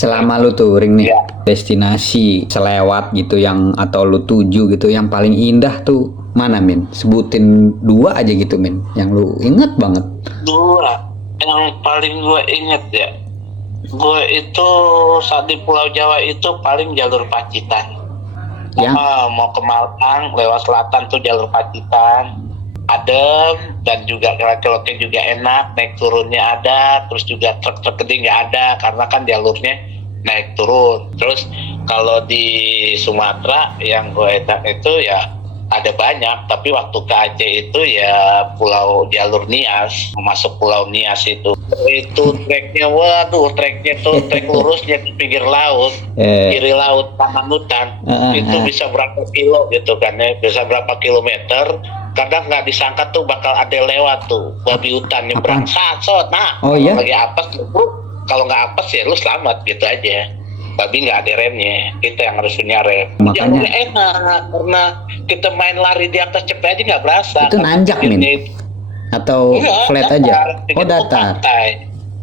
Selama lu touring nih, Ya. destinasi selewat gitu yang atau lu tuju gitu yang paling indah tuh mana, Min? Sebutin 2 aja gitu, Min, yang lu inget banget. Dua yang paling gue inget ya, gue itu saat di Pulau Jawa itu paling jalur Pacitan. Yang Mau ke Malang lewat selatan tuh jalur Pacitan, adem, dan juga keloknya juga enak, naik turunnya ada, terus juga truk-truk gede nggak ada karena kan jalurnya naik turun. Terus kalau di Sumatera yang gue enak itu ya ada banyak, tapi waktu ke Aceh itu ya pulau jalur Nias, masuk Pulau Nias itu treknya, waduh, treknya tuh trek lurusnya di pinggir laut, kiri laut, kanan hutan, itu bisa berapa kilo gitu kan ya, bisa berapa kilometer. Kadang nggak disangka tuh bakal ada lewat tuh babi hutan nyebrang sat-sot. Nah, kalau lagi apes, kalau nggak apes ya lu selamat gitu aja. Babi nggak ada remnya, kita yang harus punya rem. Makanya jalurnya enak karena kita main lari di atas cepet aja nggak berasa. Itu nanjak, Min? Atau flat datar, aja? Oh, datar. Pantai.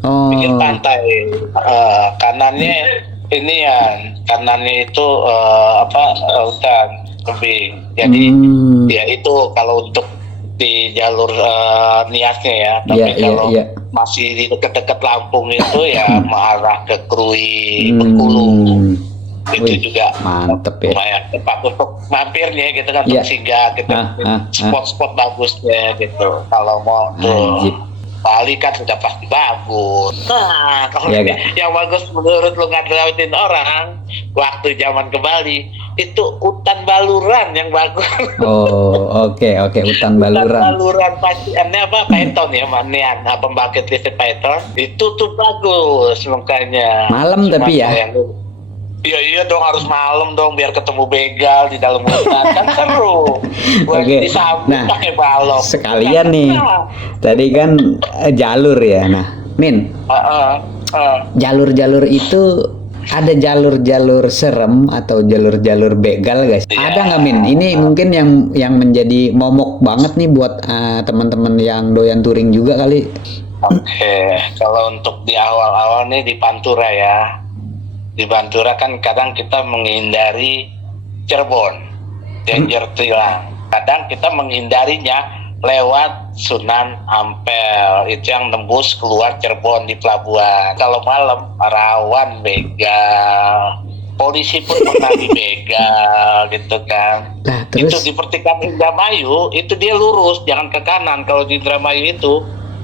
Oh. Pinggir pantai. Kanannya ini ya, kanannya itu hutan tebing. Jadi ya itu kalau untuk di jalur Niasnya ya. Tapi kalau masih di dekat-dekat Lampung itu ya mengarah ke Krui, Bengkulu. Itu juga mantep ya. Lumayan tempat untuk mampirnya gitu kan, untuk singgah gitu, spot-spot bagusnya gitu. Kalau mau tuh Bali kan sudah pasti bagus. Nah, kalau yang bagus menurut lu nggak dilewatin orang waktu zaman ke Bali itu hutan Baluran yang bagus. Oh, oke, hutan Baluran. Hutan Baluran paciannya apa? Python ya, manian, pembangkit listrik Python itu tuh bagus makanya. Malam tapi ya. Iya dong, harus malam dong biar ketemu begal di dalam hutan kan seru. Oke. Nah, pakai balok. Sekalian nih. Tadi kan jalur ya. Nah, Min. Jalur-jalur itu ada jalur-jalur serem atau jalur-jalur begal, guys? Ada nggak, Min? Ini mungkin yang menjadi momok banget nih buat teman-teman yang doyan touring juga kali. Oke, kalau untuk di awal-awal nih di Pantura ya. Di Pantura kan kadang kita menghindari Cirebon, danger tilang. Kadang kita menghindarinya lewat Sunan Ampel, itu yang tembus keluar Cirebon di pelabuhan. Kalau malam rawan begal, polisi pun pernah dibegal gitu kan. Nah, terus? Itu di pertigaan Indramayu itu dia lurus, jangan ke kanan. Kalau di Indramayu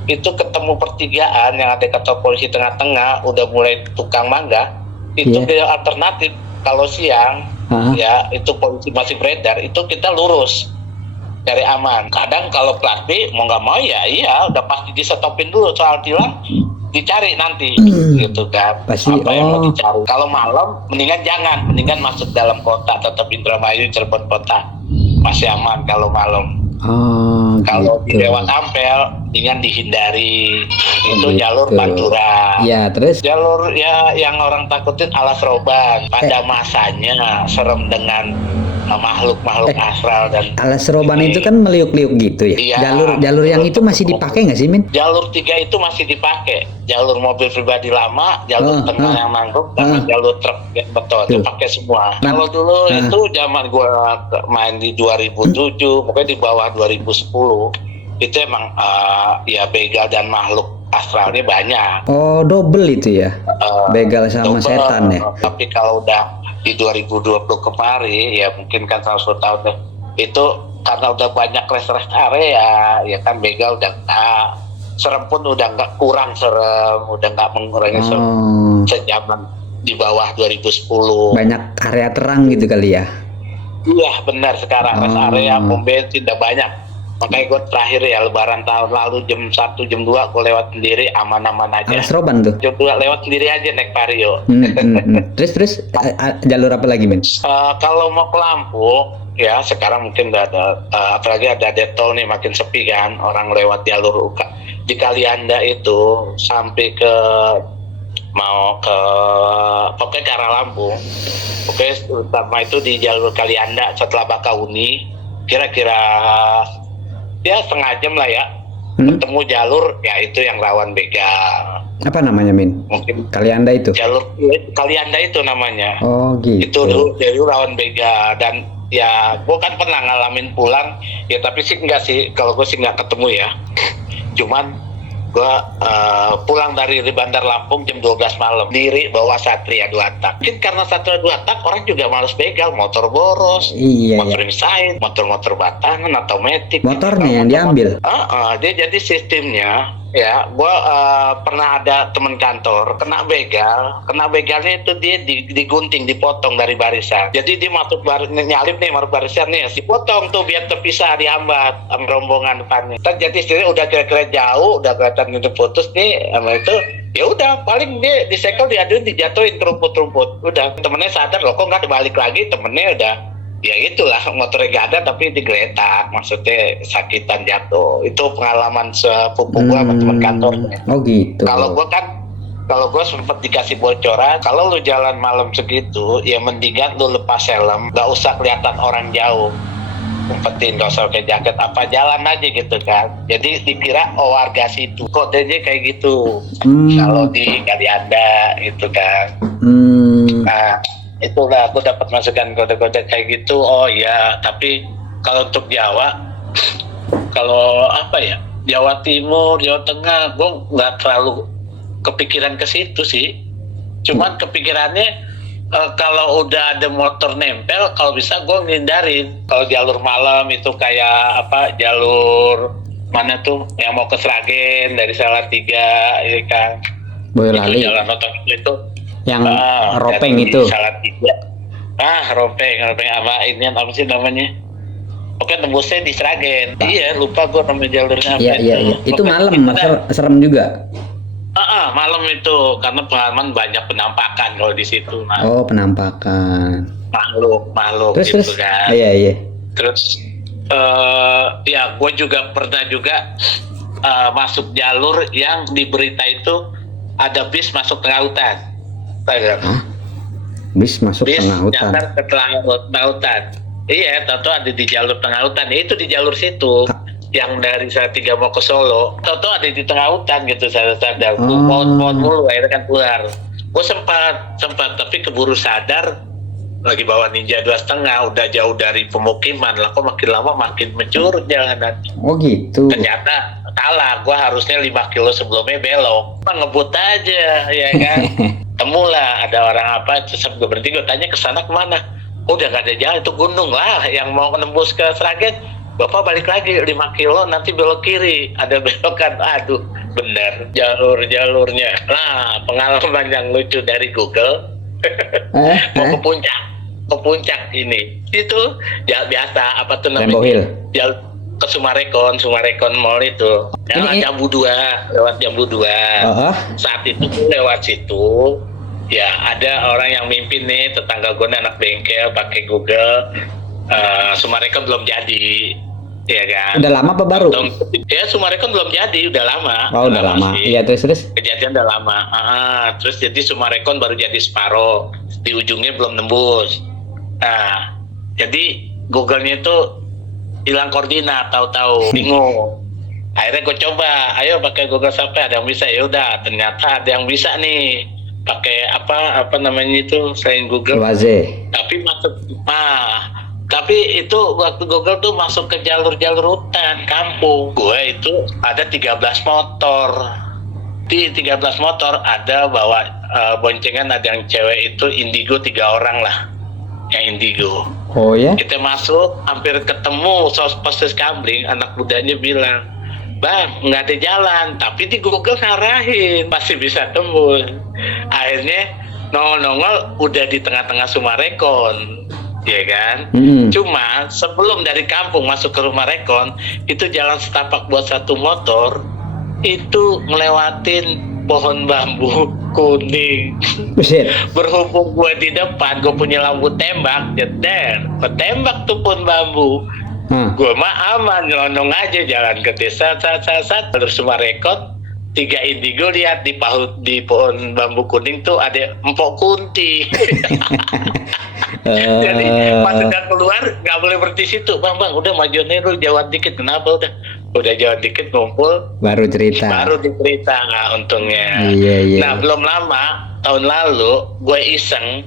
itu ketemu pertigaan yang ada kantor polisi tengah-tengah, udah mulai tukang mangga. Itu dia alternatif. Kalau siang ya itu polisi masih beredar, itu kita lurus dari aman. Kadang kalau plat B mau nggak mau ya iya udah pasti di stopin dulu, soal tilang dicari nanti gitu kan. Pasti apa yang mau dicari. Kalau malam mendingan masuk dalam kota, tetap Indramayu, Cirebon kota masih aman kalau malam. Kalau di lewat Ampel dengan dihindari, itu jalur Pantura. Ya, terus jalur ya yang orang takutin Alas Roban. Pada masanya serem dengan makhluk-makhluk astral dan Alas Roban itu kan meliuk-liuk gitu ya. Iya, jalur yang itu masih dipakai nggak sih, Min? Jalur 3 itu masih dipakai. Jalur mobil pribadi lama, jalur tengah yang mangrove, dan jalur truk beton itu pakai semua. Kalau dulu itu zaman gua main di 2007, pokoknya di bawah 2010 itu emang ya begal dan makhluk astralnya banyak. Oh, double itu ya, begal sama setan ya. Tapi kalau udah di 2020 kemarin ya mungkin kan 100 tahun deh, itu karena udah banyak rest area ya kan, begal udah nggak serem, pun udah nggak kurang serem, udah nggak mengurangi serem sejaman di bawah 2010. Banyak area terang gitu kali ya. Iya benar, sekarang rest area pom bensin udah banyak. Makanya gue terakhir ya lebaran tahun lalu jam 1 jam 2 gue lewat sendiri, aman-aman aja. Alas Roban tuh? Jam 2 lewat sendiri aja naik Vario. Terus jalur apa lagi, Min? Kalau mau ke Lampung ya sekarang mungkin udah ada, apalagi ada detol nih, makin sepi kan orang lewat jalur di Kalianda itu sampai ke mau ke pokoknya ke arah Lampung. Pokoknya utama itu di jalur Kalianda setelah Bakauni, kira-kira ya setengah jam lah ya, ketemu jalur ya itu yang rawan begal. Apa namanya, Min? Mungkin Kalianda itu? jalur Kalianda itu namanya. Oh Itu gitu. dulu dari lawan begal. Dan ya gue kan pernah ngalamin pulang ya, tapi sih enggak sih, kalau gue sih nggak ketemu ya. Cuman gue pulang dari Bandar Lampung jam 12 malam diri bawa Satria 2 tak. Mungkin karena Satria 2 tak orang juga males begal, motor boros, Iya motor ya. resign, motor-motor batangan atau metik. Motornya yang diambil. Dia jadi sistemnya ya, gue pernah ada teman kantor kena begalnya itu dia digunting, dipotong dari barisan. Jadi dia masuk nyalip nih, masuk barisan nih, dipotong tuh biar terpisah, dihambat sama rombongan depannya. Jadi istilahnya udah kira-kira jauh, udah kelihatan itu putus nih sama itu. Ya udah, paling dia disekel, diaduin, dijatuhin ke rumput-rumput. Udah, temennya sadar loh, kok nggak balik lagi, temennya udah ya itulah, motornya gak ada tapi digeletak, maksudnya sakitan jatuh. Itu pengalaman sepupu gua sama teman kantornya. Oh gitu. Kalau gua sempet dikasih bocoran, kalau lu jalan malam segitu ya mendingan lu lepas helm, gak usah kelihatan orang jauh, umpetin, gak usah pakai jaket, apa jalan aja gitu kan. Jadi dikira warga situ, kodenya kayak gitu. Kalau di Kalianda itu kan. Nah, itulah aku dapat masukan kode-kode kayak gitu. Oh iya, tapi kalau untuk Jawa, kalau apa ya, Jawa Timur, Jawa Tengah, gue nggak terlalu kepikiran ke situ sih. Cuman kepikirannya kalau udah ada motor nempel, kalau bisa gue ngindarin. Kalau jalur malam itu kayak apa, jalur mana tuh yang mau ke Sragen dari Salatiga, ya kan? Boyolali. Itu jalan otomatis itu. Yang Ropeng itu. Salatiga. Ropeng apa ini apa sih namanya? Oke, tembusnya di Sragen. Iya, lupa gue nama jalurnya. Iya. Itu malam, serem juga. Malam itu karena pengalaman banyak penampakan kalau di situ. Oh, penampakan. Makhluk Terus. gitu kan. Iya. Terus ya gue juga pernah masuk jalur yang di berita itu ada bis masuk tengah hutan. Bis masuk tengah hutan. Nyasar ke tengah hutan. Iya, tahu ada di jalur tengah hutan. Ya, itu di jalur situ. Yang dari Salatiga mau ke Solo, tahu ada di tengah hutan gitu, sadar. Pohon mulu, akhirnya kan keluar. Gue sempat, tapi keburu sadar, lagi bawa Ninja 2,5, udah jauh dari pemukiman lah. Kok makin lama makin mencurut jalanan. Oh gitu. Ternyata salah, gue harusnya 5 kilo sebelumnya belok. Ngebut aja, ya kan. Temulah ada orang apa, terus gue berhenti, gue tanya kesana kemana. Udah gak ada jalan, itu gunung lah yang mau menembus ke Sragen. Bapak balik lagi 5 kilo, nanti belok kiri, ada belokan. Aduh, bener jalurnya. Nah, pengalaman yang lucu dari Google. Mau ke puncak ini. Itu ya biasa, apa tuh namanya? Rainbow Hill. Ke Sumarekon Mall itu. Jambu 2, lewat Jambu 2. Saat itu lewat situ, ya ada orang yang mimpin nih, tetangga gue anak bengkel, pakai Google. Sumarekon belum jadi, ya kan? Udah lama apa baru? Ya, Sumarekon belum jadi, udah lama. Oh, udah lama. Iya, terus. Kejadian udah lama. Terus jadi Sumarekon baru jadi separuh, di ujungnya belum nembus. Nah, jadi Google-nya itu hilang koordinat, tahu-tahu bingung. Akhirnya gue coba, ayo pakai Google sampai ada yang bisa. Ya udah, ternyata ada yang bisa nih. Pakai apa namanya itu selain Google? Waze. Tapi itu waktu Google tuh masuk ke jalur-jalur hutan kampung. Gue itu ada 13 motor. Di 13 motor ada bawa boncengan, ada yang cewek itu indigo 3 orang lah. Yang indigo. Oh ya? Kita masuk, hampir ketemu Postes Kambling, anak mudanya bilang, "Bang, nggak ada jalan," tapi di Google ngarahin, pasti bisa tembus. Akhirnya nongol udah di tengah-tengah Sumarekon, ya kan? Cuma sebelum dari kampung masuk ke rumah Rekon, itu jalan setapak buat satu motor, itu ngelewatin pohon bambu kuning. Buset. Berhubung gue di depan, gue punya lampu tembak, jeder, ketembak tuh pohon bambu. Gue mah aman, nyelonong aja jalan ke desa, terus Sumarekon, 3 indigo lihat di pohon bambu kuning tuh ada empok kunti. Jadi pas udah keluar nggak boleh berhenti situ, bang udah majuannya lu jauhan dikit, kenapa udah udah jauh dikit ngumpul, Baru cerita. baru dicerita untungnya. Iya, iya. Nah belum lama tahun lalu gue iseng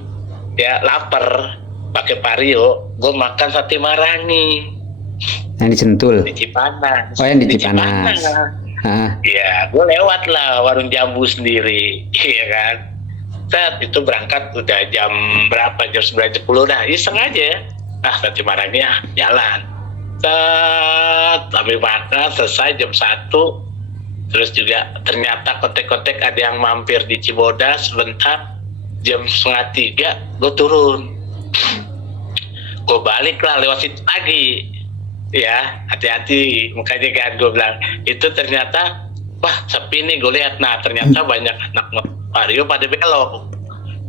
ya lapar pakai Vario, gue makan sate Marangi Yang disentul. di Cipanas. Oh, yang di Cipanas. Hah. Ya, gue lewat lah warung jambu sendiri, iya kan. Saat itu berangkat udah jam berapa? Jam 9:10 dah, iseng aja. Sate Marangi jalan. Saat sambil makan selesai jam 1. Terus juga ternyata kontek-kontek ada yang mampir di Cibodas sebentar. Jam 2:30 gue turun. Gue balik lah lewat situ lagi. Ya, hati-hati. Makanya kan gue bilang, itu ternyata, wah sepi nih gue lihat. Nah, ternyata banyak anak Vario pada belok.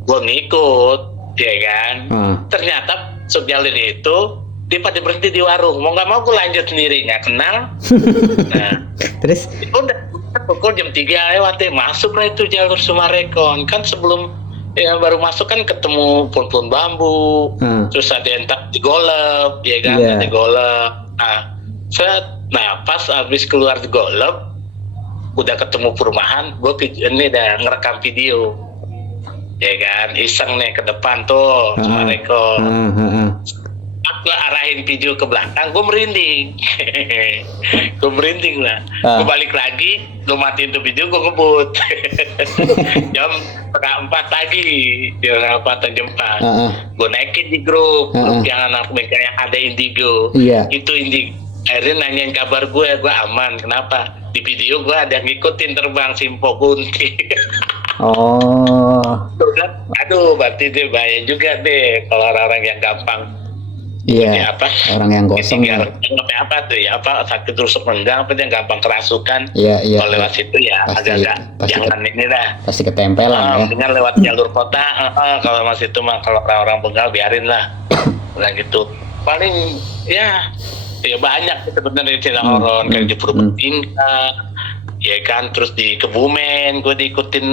Gue ngikut, ya kan. Ternyata jalur itu, dia pada berhenti di warung. Mau nggak mau gue lanjut sendiri, nggak kenal. Nah, Terus? udah pukul jam 3 lewat deh. Masuk lah itu jalur Sumarekon. Kan sebelum ya baru masuk kan ketemu pohon-pohon bambu, terus ada yang tak digolep, ya kan, ada golep. Nah pas habis keluar digolep, udah ketemu perumahan, gue ini dah ngerekam video, ya kan, iseng nih ke depan tuh, Sumarekon. Gue arahin video ke belakang, gue merinding. Gue merinding lah. Gue balik lagi, gue matiin tuh video, gue ngebut. Jam 3:30 pagi, jam 4. Gue naikin di grup yang anak mereka yang ada Indigo. Itu Indigo. Akhirnya nanyain kabar gue aman. Kenapa? Di video gue ada yang ngikutin terbang Simpo Kunti. Aduh, berarti dia bahaya juga deh kalau orang-orang yang gampang. Iya, orang yang gosong ya. Apa tuh ya, sakit rusuk renggang, apa dia gampang kerasukan. Iya. Kalau lewat situ ya agak-agak jangan ini dah. Pasti ketempelan ya. Dengan lewat jalur kota, kalau masih itu mah kalau orang-orang begal biarin lah. Nah gitu. Paling ya banyak sebenarnya cerita horor kayak di Purbalingga, ya kan, terus di Kebumen gue diikutin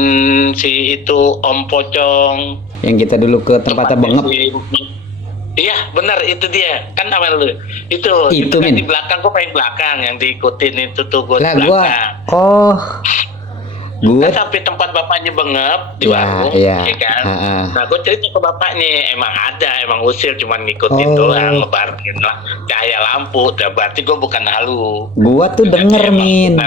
si itu Om Pocong. Yang kita dulu ke tempatnya Bengep. Iya benar itu dia kan nama lu itu kan di belakang gue paling belakang yang diikutin itu tuh gue di belakang. Gue sampai tempat bapaknya Bengep di warung, ya kan. Nah gue cerita ke bapaknya emang usil cuman ngikutin doang, ngebarin lah cahaya lampu. Berarti gue bukan halu. Gue tuh denger Min.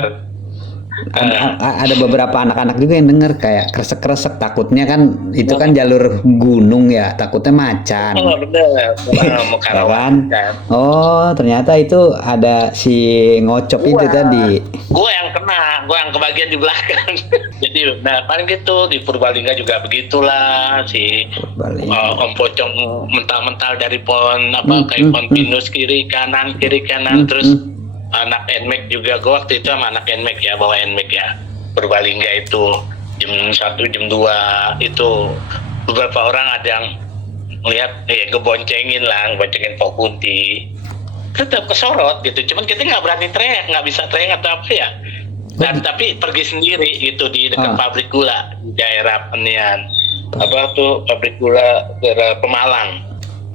Ada beberapa anak-anak juga yang denger kayak kresek-kresek, takutnya kan itu kan jalur gunung ya, takutnya macan. Bener. Kan? Ternyata itu ada si ngocop itu tadi. Gue yang kebagian di belakang. Jadi paling gitu di Purbalingga juga begitulah si Om Pocong mental-mental dari pohon kayak pohon pinus kiri kanan terus anak NMAX juga. Gue waktu itu sama anak NMAX ya, bawa NMAX ya Purbalingga itu jam 1 jam 2 itu beberapa orang ada yang melihat ngeboncengin Pak Kunti, tetap kesorot gitu, cuman kita nggak berani teriak, nggak bisa teriak atau apa ya. Dan tapi pergi sendiri gitu di dekat pabrik gula di daerah Penian pabrik gula daerah Pemalang.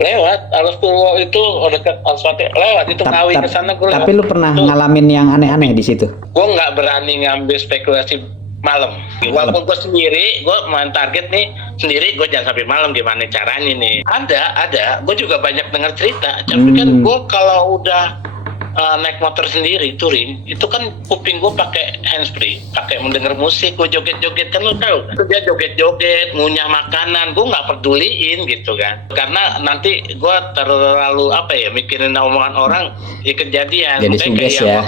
Lewat Alas Purwo itu dekat Alswate, lewat itu Ngawi ke sana gue lewat. Tapi lu pernah ngalamin yang aneh-aneh di situ? Gue nggak berani ngambil spekulasi malam. Walaupun gue sendiri, gue main target nih sendiri, gue jangan sampai malam, gimana caranya nih? Ada. Gue juga banyak dengar cerita. Tapi kan gue kalau udah naik motor sendiri touring itu kan kuping gue pakai handsfree, pakai mendengar musik, gue joget-joget kan, lo tau dia joget-joget ngunyah makanan, gue nggak peduliin gitu kan, karena nanti gue terlalu mikirin omongan orang kejadian. Jadi suges ya.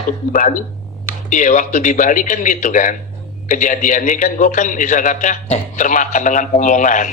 Waktu di Bali kan gitu kan kejadiannya kan, gue kan bisa kata termakan dengan omongan.